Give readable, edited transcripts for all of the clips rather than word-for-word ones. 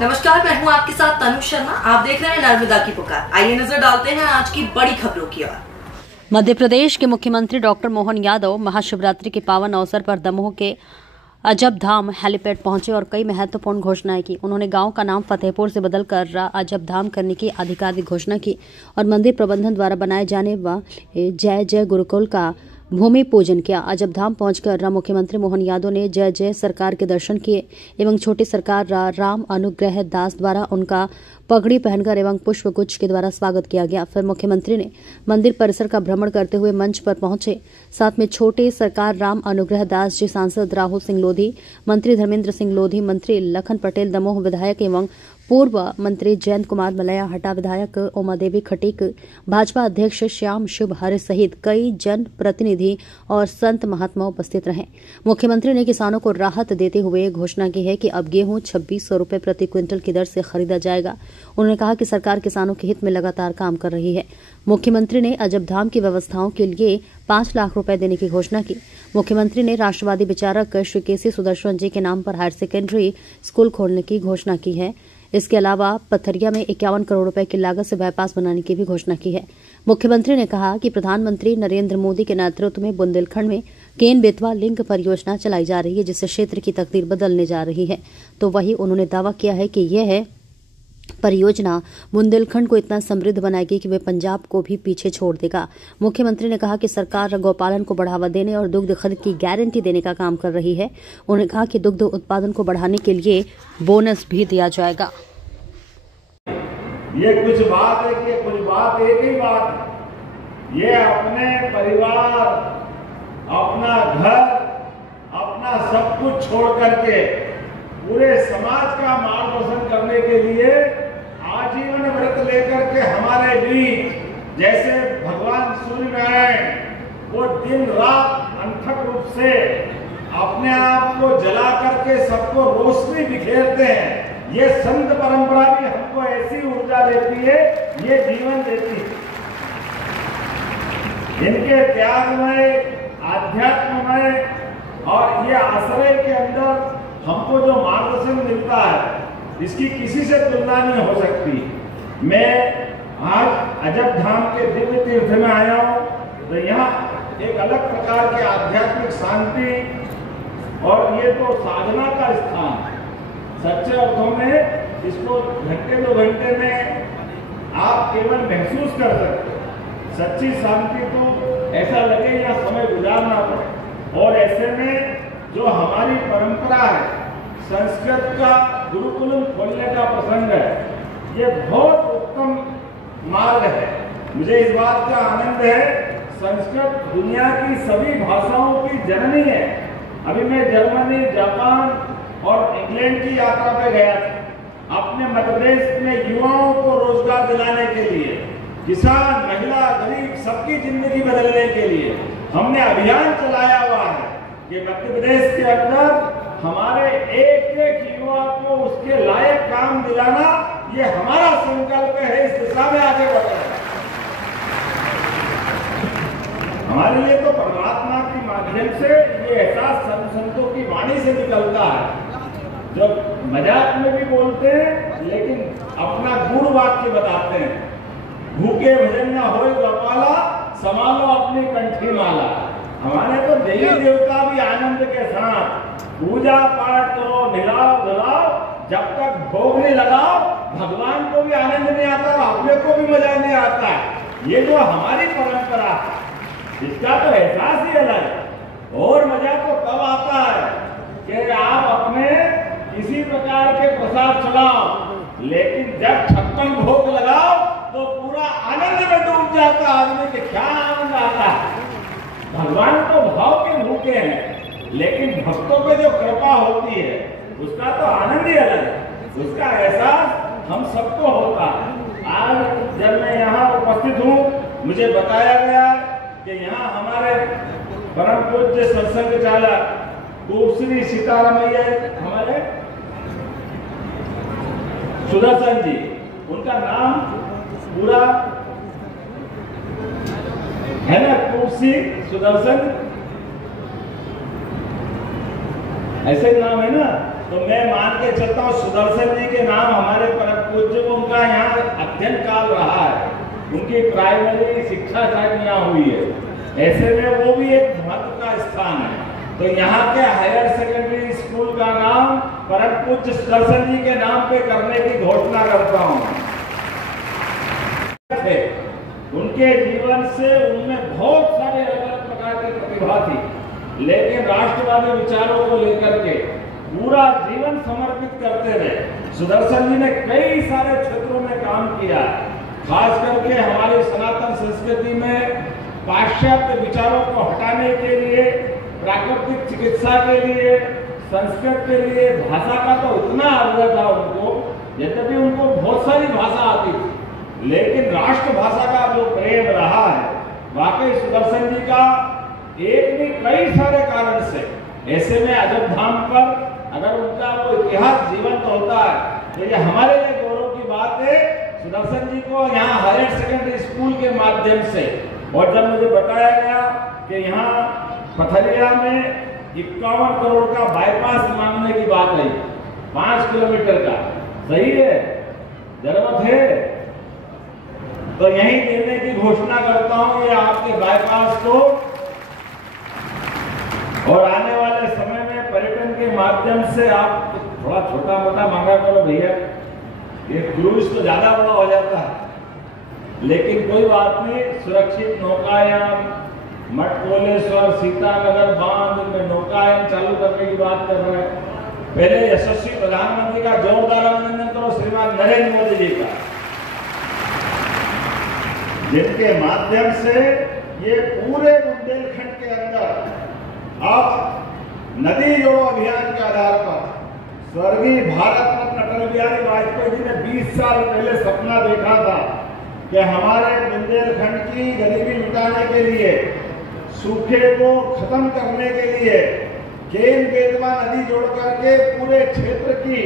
नमस्कार, मैं हूं आपके साथ तनु शर्मा। आप देख रहे हैं नर्मदा की पुकार। आइए नजर डालते हैं आज की बड़ी खबरों की ओर। मध्य प्रदेश के मुख्यमंत्री डॉक्टर मोहन यादव महाशिवरात्रि के पावन अवसर पर दमोह के अजब धाम हेलीपैड पहुंचे और कई महत्वपूर्ण घोषणाएं की। उन्होंने गांव का नाम फतेहपुर से बदलकर अजब धाम करने की आधिकारिक घोषणा की और मंदिर प्रबंधन द्वारा बनाए जाने वाले जय जय गुरुकुल का भूमि पूजन किया। अजब धाम पहुंचकर मुख्यमंत्री मोहन यादव ने जय जय सरकार के दर्शन किए एवं छोटी सरकार राम अनुग्रह दास द्वारा उनका पगड़ी पहनकर एवं पुष्प गुच्छ के द्वारा स्वागत किया गया। फिर मुख्यमंत्री ने मंदिर परिसर का भ्रमण करते हुए मंच पर पहुंचे। साथ में छोटे सरकार राम अनुग्रह दास जी, सांसद राहुल सिंह लोधी, मंत्री धर्मेंद्र सिंह लोधी, मंत्री लखन पटेल दमोह विधायक एवं पूर्व मंत्री जयंत कुमार मलया हटा, विधायक उमा देवी खटीक, भाजपा अध्यक्ष श्याम शुभ हरे सहित कई जन प्रतिनिधि और संत महात्मा उपस्थित रहे। मुख्यमंत्री ने किसानों को राहत देते हुए घोषणा की है कि अब गेहूं 2600 रुपए प्रति क्विंटल की दर से खरीदा जाएगा। उन्होंने कहा कि सरकार किसानों के हित में लगातार काम कर रही है। मुख्यमंत्री ने अजब धाम की व्यवस्थाओं के लिए 5 लाख रुपए देने की घोषणा की। मुख्यमंत्री ने राष्ट्रवादी विचारक श्री केसी सुदर्शन जी के नाम पर हायर सेकेंडरी स्कूल खोलने की घोषणा की है। इसके अलावा पथरिया में 51 करोड़ रुपए की लागत से बाईपास बनाने की भी घोषणा की है। मुख्यमंत्री ने कहा कि प्रधानमंत्री नरेंद्र मोदी के नेतृत्व में बुंदेलखंड में केन बेतवा लिंक परियोजना चलाई जा रही है, जिससे क्षेत्र की तकदीर बदलने जा रही है। तो वही उन्होंने दावा किया है कि यह परियोजना बुंदेलखंड को इतना समृद्ध बनाएगी कि वे पंजाब को भी पीछे छोड़ देगा। मुख्यमंत्री ने कहा कि सरकार गौपालन को बढ़ावा देने और दुग्ध खरीद की गारंटी देने का काम कर रही है। उन्होंने कहा कि दुग्ध उत्पादन को बढ़ाने के लिए बोनस भी दिया जाएगा। ये कुछ बात है कि कुछ बात एक ही बात है। ये अपने परिवार, अपना घर, अपना सब कुछ छोड़ करके पूरे समाज का मार्गदर्शन करने के लिए आजीवन व्रत लेकर के हमारे बीच जैसे भगवान सूर्य नारायण वो दिन रात अनथक रूप से अपने आप को जला करके सबको रोशनी बिखेरते हैं। ये संत परंपरा भी हमको ऐसी ऊर्जा देती है, ये जीवन देती है। इनके त्यागमय, आध्यात्ममय और ये आश्रय के अंदर हमको जो मार्गदर्शन मिलता है, इसकी किसी से तुलना नहीं हो सकती। मैं आज अजब धाम के दिव्य तीर्थ में आया हूँ, तो यहाँ एक अलग प्रकार की आध्यात्मिक शांति और ये तो साधना का स्थान, सच्चे अर्थों में इसको घंटे 2 घंटे में आप केवल महसूस कर सकते हो। सच्ची शांति तो ऐसा लगे यहाँ समय गुजारना पड़े। और ऐसे में जो हमारी परंपरा है, संस्कृत का गुरुकुलम खोलने का प्रसंग है, ये बहुत उत्तम मार्ग है। मुझे इस बात का आनंद है, संस्कृत दुनिया की सभी भाषाओं की जननी है। अभी मैं जर्मनी, जापान और इंग्लैंड की यात्रा पे गया था। अपने मध्य प्रदेश में युवाओं को रोजगार दिलाने के लिए, किसान, महिला, गरीब सबकी जिंदगी बदलने के लिए हमने अभियान चलाया हुआ है कि मध्य प्रदेश के अंदर हमारे एक एक युवा को उसके लायक काम दिलाना, ये हमारा संकल्प है। इस दिशा में आगे बढ़ रहे हैं। हमारे लिए तो परमात्मा के माध्यम से ये एहसास संतों की वाणी से निकलता है, जो मजाक में भी बोलते हैं लेकिन अपना गुण वाक्य बताते हैं। भूखे भजन न होए गोपाला, संभालो अपनी कंठी माला। हमारे तो देवी देवता भी आनंद के साथ पूजा पाठ करो, मिलाओ धुलाओ, जब तक भोग नहीं लगाओ भगवान को भी आनंद नहीं आता और अपने को भी मजा नहीं आता। ये जो हमारी परंपरा है, इसका तो एहसास ही अलग है। और मजा तो कब आता है कि आप अपने किसी प्रकार के प्रसाद चलाओ, लेकिन जब 56 भोग लगाओ तो पूरा आनंद में डूब जाता आदमी के। क्या आनंद आता है। भगवान तो भाव के भूखे हैं, लेकिन भक्तों पे जो कृपा होती है उसका तो आनंद ही अलग है। उसका एहसास हम सबको होता है। आज जब मैं यहाँ उपस्थित हूँ, मुझे बताया गया कि यहाँ हमारे परम पूज्य सत्संग चालक श्री सीतारामैया हमारे सुदर्शन जी, उनका नाम पूरा है ना, तुलसी सुदर्शन ऐसे नाम है ना। तो मैं मान के चलता हूँ सुदर्शन जी के नाम हमारे परम पूज्य को उनका यहाँ अध्ययन काल रहा है, उनकी प्राइमरी शिक्षा शायद यहाँ हुई है। ऐसे में वो भी एक महत्व का स्थान है। तो यहाँ के हायर सेकेंडरी स्कूल का नाम परम पूज्य सुदर्शन जी के नाम पे करने की घोषणा करता हूँ। उनके जीवन से उनमें बहुत सारे अलग अलग प्रकार की प्रतिभा थी, लेकिन राष्ट्रवादी विचारों को लेकर के पूरा जीवन समर्पित करते रहे। सुदर्शन जी ने कई सारे क्षेत्रों में काम किया, खास करके हमारी सनातन संस्कृति में पाश्चात्य विचारों को हटाने के लिए, प्राकृतिक चिकित्सा के लिए, संस्कृत के लिए भाषा का तो इतना आग्रह था उनको, यद्यपि उनको बहुत सारी भाषा आती थी, लेकिन राष्ट्रभाषा का जो प्रेम रहा है, वाकई सुदर्शन जी का एक नहीं कई सारे कारण से। ऐसे में अजब-धाम पर अगर उनका वो इतिहास जीवंत होता है तो ये हमारे लिए गौरव की बात है। सुदर्शन जी को यहाँ हायर सेकेंडरी स्कूल के माध्यम से, और जब मुझे बताया गया कि यहाँ पथरिया में 51 करोड़ का बाईपास मांगने की बात है, 5 किलोमीटर का, सही है, जरूरत है, तो यही देने की घोषणा करता हूँ ये आपके बाईपास को। और आने वाले समय में पर्यटन के माध्यम से आप थोड़ा छोटा मोटा मांगा करो भैया, ये क्रूज तो ज्यादा बड़ा हो जाता है, लेकिन कोई बात नहीं, सुरक्षित नौकायान, मटकोलेश्वर, सीतानगर बांध में नौकायान चालू करने की बात कर रहे हैं। पहले यशस्वी प्रधानमंत्री का जोरदार अभिनंदन करो श्रीमान नरेंद्र मोदी जी का, जिनके माध्यम से ये पूरे बुंदेलखंड के अंदर अब नदी जोड़ो अभियान के आधार पर स्वर्गीय भारत रत्न अटल बिहारी वाजपेयी जी ने 20 साल पहले सपना देखा था कि हमारे बुंदेलखंड की गरीबी मिटाने के लिए, सूखे को खत्म करने के लिए केन बेतवा नदी जोड़ करके पूरे क्षेत्र की,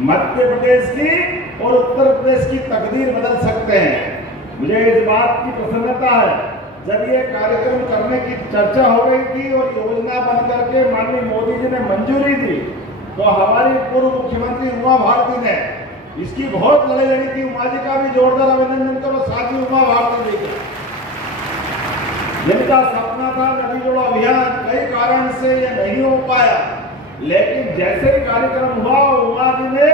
मध्य प्रदेश की और उत्तर प्रदेश की तकदीर बदल सकते हैं। मुझे इस बात की प्रसन्नता है, जब ये कार्यक्रम करने की चर्चा हो गई थी और योजना बन करके माननीय मोदी जी ने मंजूरी दी, तो हमारी पूर्व मुख्यमंत्री उमा भारती ने इसकी बहुत लड़ाई लड़ी थी। उमा जी का भी जोरदार अभिनंदन करो, साथ ही उमा भारती जी का, जिनका सपना था नदी जोड़ो अभियान, कई कारण से ये नहीं हो पाया, लेकिन जैसे ही कार्यक्रम हुआ उमा जी ने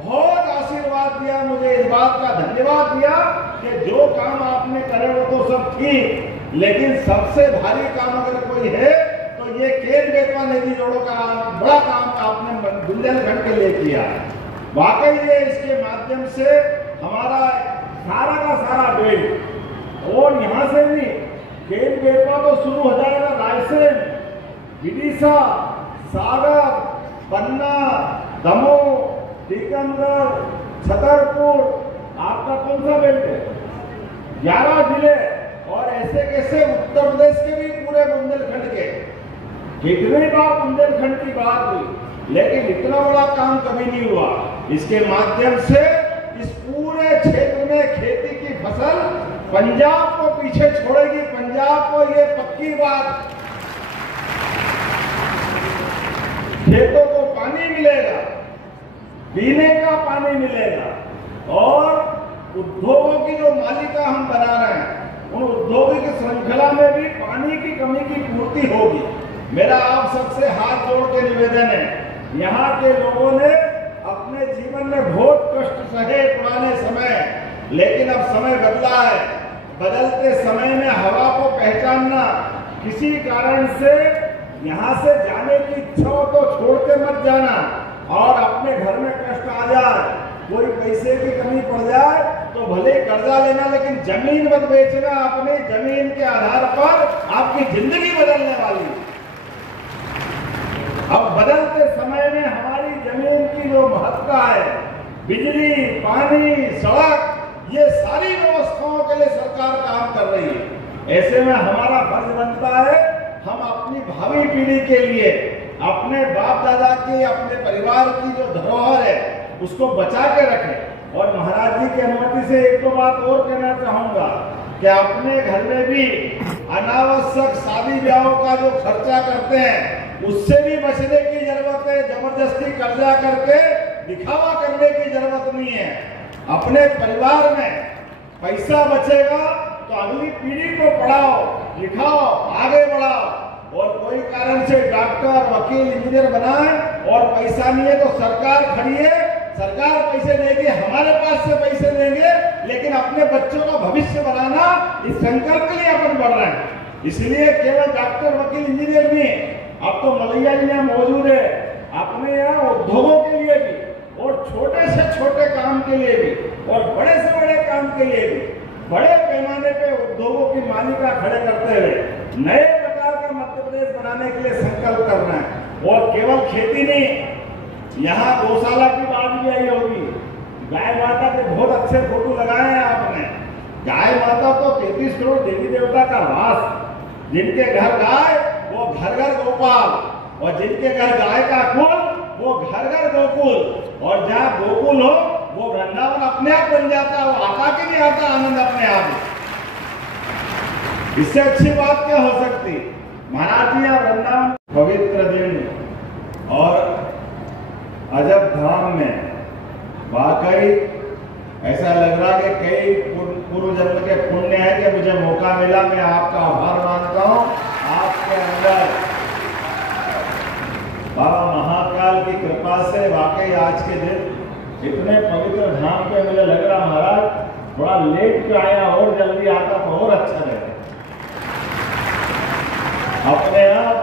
बहुत आशीर्वाद दिया, मुझे इस बात का धन्यवाद दिया कि जो काम आपने करे वो तो सब ठीक, लेकिन सबसे भारी काम अगर कोई है तो ये केन बेतवा नदी जोड़ो का बड़ा काम आपने बुंदेलखंड के लिए किया। वाकई ये इसके माध्यम से हमारा सारा का सारा बेल्ट, और यहाँ से भी केन बेतवा तो शुरू हो जाएगा रायसेन, विदिशा, सागर, पन्ना, दमोह, टीकमगढ़, छतरपुर, आपका कौन सा बेल्ट है, 11 जिले, और ऐसे कैसे उत्तर प्रदेश के भी पूरे बुंदेलखंड के। कितनी बार बुंदेलखंड की बात हुई, लेकिन इतना बड़ा काम कभी नहीं हुआ। इसके माध्यम से इस पूरे क्षेत्र में खेती की फसल पंजाब को पीछे छोड़ेगी। पंजाब को ये पक्की बात, खेतों को पानी मिलेगा, पीने का पानी मिलेगा, और उद्योगों की जो मालिका हम बना रहे हैं, उन उद्योगों की श्रृंखला में भी पानी की कमी की पूर्ति होगी। मेरा आप सबसे हाथ जोड़ के निवेदन है, यहाँ के लोगों ने अपने जीवन में बहुत कष्ट सहे पुराने समय, लेकिन अब समय बदला है। बदलते समय में हवा को पहचानना, किसी कारण से यहाँ से जाने की इच्छा हो तो छोड़ के मत जाना, और अपने घर में कष्ट आ जाए, कोई पैसे की कमी पड़ जाए तो भले कर्जा लेना, लेकिन जमीन मत बेचना। अपनी जमीन के आधार पर आपकी जिंदगी बदलने वाली। अब बदलते समय में हमारी जमीन की जो महत्ता है, बिजली, पानी, सड़क, ये सारी व्यवस्थाओं के लिए सरकार काम कर रही है। ऐसे में हमारा फर्ज बनता है हम अपनी भावी पीढ़ी के लिए, अपने बाप दादा की, अपने परिवार की जो धरोहर है उसको बचा के रखें। और महाराज जी की अनुमति से एक तो बात और कहना चाहूंगा कि अपने घर में भी अनावश्यक शादी ब्याहों का जो खर्चा करते हैं उससे भी बचने की जरूरत है। पे जबरदस्ती कर्जा करके दिखावा करने की जरूरत नहीं है। अपने परिवार में पैसा बचेगा तो अगली पीढ़ी को पढ़ाओ, लिखाओ, आगे बढ़ाओ। और कोई कारण से डॉक्टर, वकील, इंजीनियर बनाए और पैसा नहीं है तो सरकार खड़ी है, सरकार पैसे देगी, हमारे पास से पैसे देंगे, लेकिन अपने बच्चों का भविष्य बनाना इस संकल्प के लिए अपन बढ़ रहे हैं। इसलिए केवल डॉक्टर, वकील, इंजीनियर नहीं, अब तो मलैया जी यहाँ मौजूद है, अपने यहाँ उद्योगों के लिए भी और छोटे से छोटे काम के लिए भी और बड़े से बड़े काम के लिए भी बड़े पैमाने पे उद्योगों की मालिका खड़े करते हुए नए प्रकार का मध्य प्रदेश बनाने के लिए संकल्प करना है। और केवल खेती नहीं, यहाँ गौशाला की बात भी आई होगी। गाय माता के बहुत अच्छे फोटो लगाए हैं आपने। गाय माता तो 33 करोड़ देवी देवता का वास, जिनके घर गाय वो घर घर गोपाल, और जिनके घर गाय का कुल वो घर घर गोकुल। और जहाँ गोकुल हो वो वृंदावन अपने आप बन जाता है, वो आता कि नहीं आता आनंद अपने आप। इससे अच्छी बात क्या हो सकती। महाराज जी वृंदावन पवित्र दिन और अजब धाम में वाकई ऐसा लग रहा कि कई पूर्व जन्म के पुण्य है कि मुझे मौका मिला। मैं आपका आभार मानता हूँ। आपके अंदर बाबा महाकाल की कृपा से वाकई आज के दिन इतने पवित्र धाम पे मुझे लग रहा महाराज थोड़ा लेट के आया, और जल्दी आता तो और अच्छा रहे। अपने आप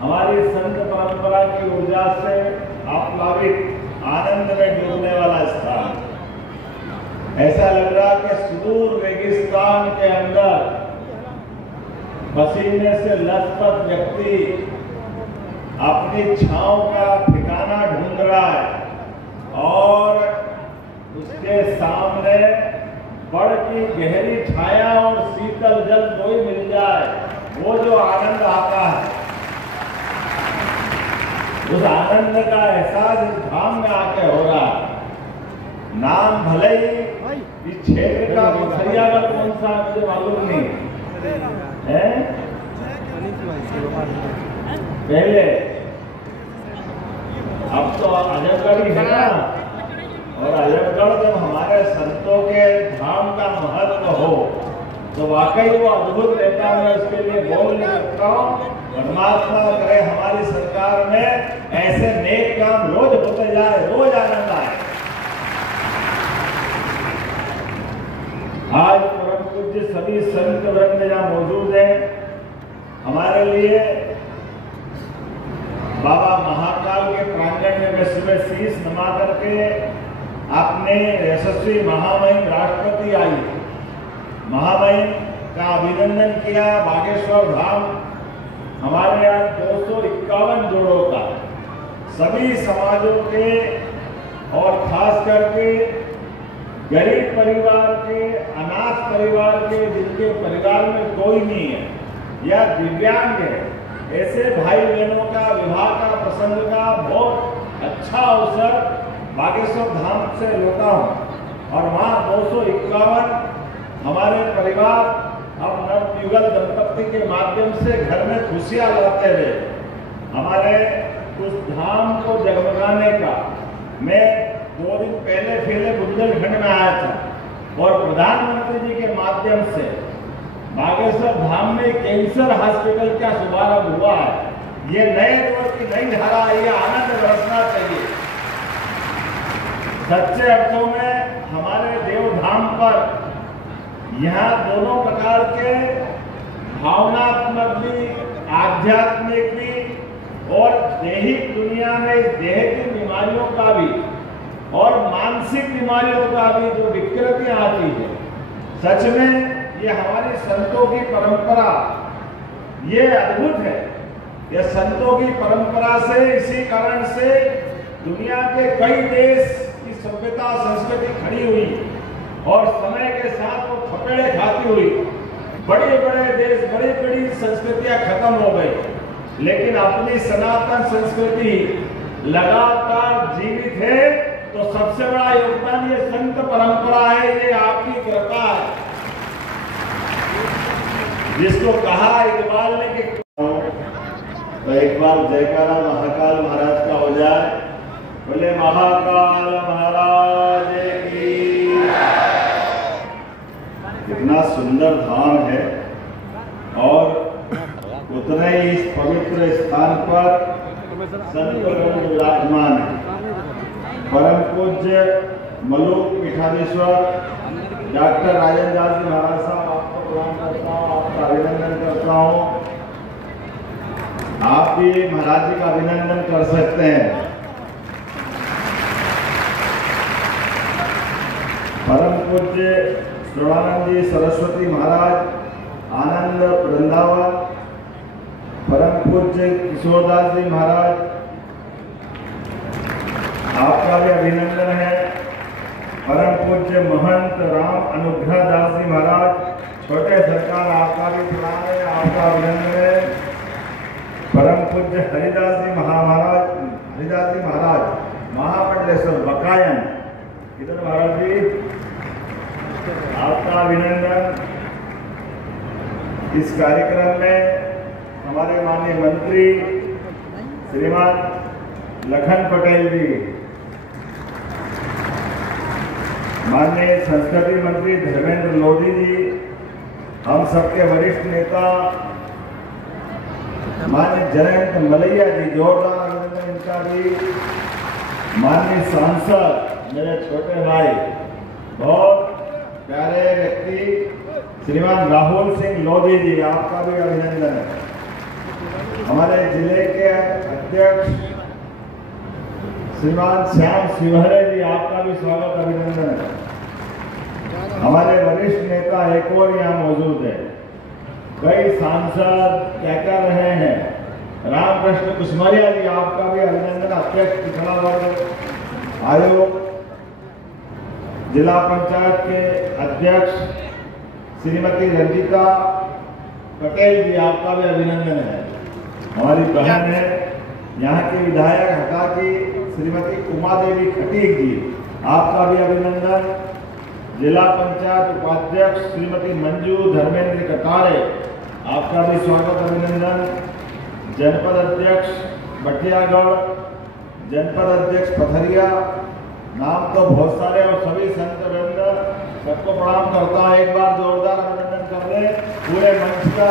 हमारी संत परंपरा की ऊर्जा से आप्लावित आनंद में डूबने वाला स्थान। ऐसा लग रहा कि सुदूर रेगिस्तान के अंदर पसीने से लथपथ व्यक्ति अपनी छांव का ठिकाना ढूंढ रहा है और उसके सामने बड़ की गहरी छाया और शीतल जल कोई मिल जाए, वो जो आनंद आता है, उस आनंद का एहसास इस धाम में आके हो रहा है। नाम भले ही इस क्षेत्र का मछरियागढ़ कौन सा मुझे मालूम नहीं है। पहले अब तो अजबगढ़ ही है ना, और अजबगढ़ जब हमारे संतों के धाम का महत्व हो तो वाकई वो अद्भुत रहता है। मैं उसके लिए बोल नहीं सकता हूँ। परमात्मा करे हमारी सरकार में ऐसे नेक काम रोज होते जाए, रोज आनंद आए। आज परम पूज्य सभी संत वृंद जहाँ मौजूद हैं, हमारे लिए बाबा महाकाल के प्रांगण में मैं सुबह शीश नमा करके अपने यशस्वी महामहिम राष्ट्रपति आई महामहिम का अभिनंदन किया। बागेश्वर धाम हमारे यहाँ 251 जोड़ों का सभी समाजों के और खास करके गरीब परिवार के, अनाथ परिवार के, जिनके परिवार में कोई नहीं है या दिव्यांग है, ऐसे भाई बहनों का विवाह का प्रसंग का बहुत अच्छा अवसर बागेश्वर धाम से लेता हूँ। और वहाँ 251 हमारे परिवार अब नवयुगल दंपत्ति के माध्यम से घर में खुशियाँ लाते हुए हमारे उस धाम को जगमगाने का, मैं 2 दिन पहले बुंदेलखंड में आया था और प्रधानमंत्री जी के माध्यम से बागेश्वर धाम में कैंसर हॉस्पिटल का शुभारंभ हुआ है। ये नए दौर की नई धारा, ये आनंद बरसना चाहिए। सच्चे अर्थों में हमारे देवधाम पर यहाँ दोनों प्रकार के भावनात्मक भी, आध्यात्मिक भी और दैहिक दुनिया में देह की बीमारियों का भी और मानसिक बीमारियों का भी जो विकृतियां आती है, सच में ये हमारी संतों की परंपरा ये अद्भुत है। ये संतों की परंपरा से, इसी कारण से दुनिया के कई देश की सभ्यता संस्कृति खड़ी हुई और समय के साथ वो थपेड़े खाती हुई। बड़े बड़े देश, बड़ी बड़ी संस्कृतियां खत्म हो गई, लेकिन अपनी सनातन संस्कृति लगातार जीवित है। तो सबसे बड़ा योगदान ये संत परंपरा है, ये आपकी कृपा है। जिसको कहा इकबाल ने कि एक बार जयकारा महाकाल महाराज का हो जाए। बोले महाकाल महाराज की। कितना सुंदर धाम है और उतने ही इस पवित्र स्थान पर संत लोग विराजमान है। परम पूज्य मलूक पीठाधीश्वर डॉक्टर राजेंद्र दास जी महाराज साहब, आपको प्रणाम करता हूँ, आपका अभिनंदन करता हूँ। आप भी महाराज जी का अभिनंदन कर सकते हैं। परम पूज्य श्रवणानंद जी सरस्वती महाराज आनंद वृंदावन, परम पूज्य किशोरदास जी महाराज, आपका भी अभिनंदन है। परम पूज्य महंत राम अनुग्रह दास जी महाराज छोटे सरकार, आपका भी प्रणाम है, आपका अभिनंदन है। परम पूज्य हरिदास जी महाराज महामंडलेश्वर बकायन, इधर महाराज जी आपका अभिनंदन। इस कार्यक्रम में हमारे माननीय मंत्री श्रीमान लखन पटेल जी, माननीय संस्कृति मंत्री धर्मेंद्र लोधी जी, हम सबके वरिष्ठ नेता माननीय जयंत मलैया जी, जोरदार अभिनंदन इनका भी। माननीय सांसद मेरे छोटे भाई, बहुत प्यारे व्यक्ति श्रीमान राहुल सिंह लोधी जी, आपका भी अभिनंदन है। हमारे जिले के अध्यक्ष श्रीमान श्याम शिवहरे जी, आपका भी स्वागत अभिनंदन है। हमारे वरिष्ठ नेता एक और यहाँ मौजूद है, कई सांसद क्या कर रहे हैं, रामकृष्ण कुशमरिया जी, आपका भी अभिनंदन। अध्यक्ष पिछड़ा वर्ग आयोग, जिला पंचायत के अध्यक्ष श्रीमती रंजिता पटेल जी, आपका भी अभिनंदन है। हमारी बहन है यहाँ के विधायक हका की श्रीमती उमा देवी खटीक जी, आपका भी अभिनंदन। जिला पंचायत उपाध्यक्ष श्रीमती मंजू धर्मेंद्र कटारे, आपका भी स्वागत अभिनंदन। जनपद अध्यक्ष बटियागढ़, जनपद अध्यक्ष पथरिया, नाम तो बहुत सारे और सभी संत वृंद सबको प्रणाम करता हूँ। एक बार जोरदार अभिनंदन कर ले पूरे मंच का।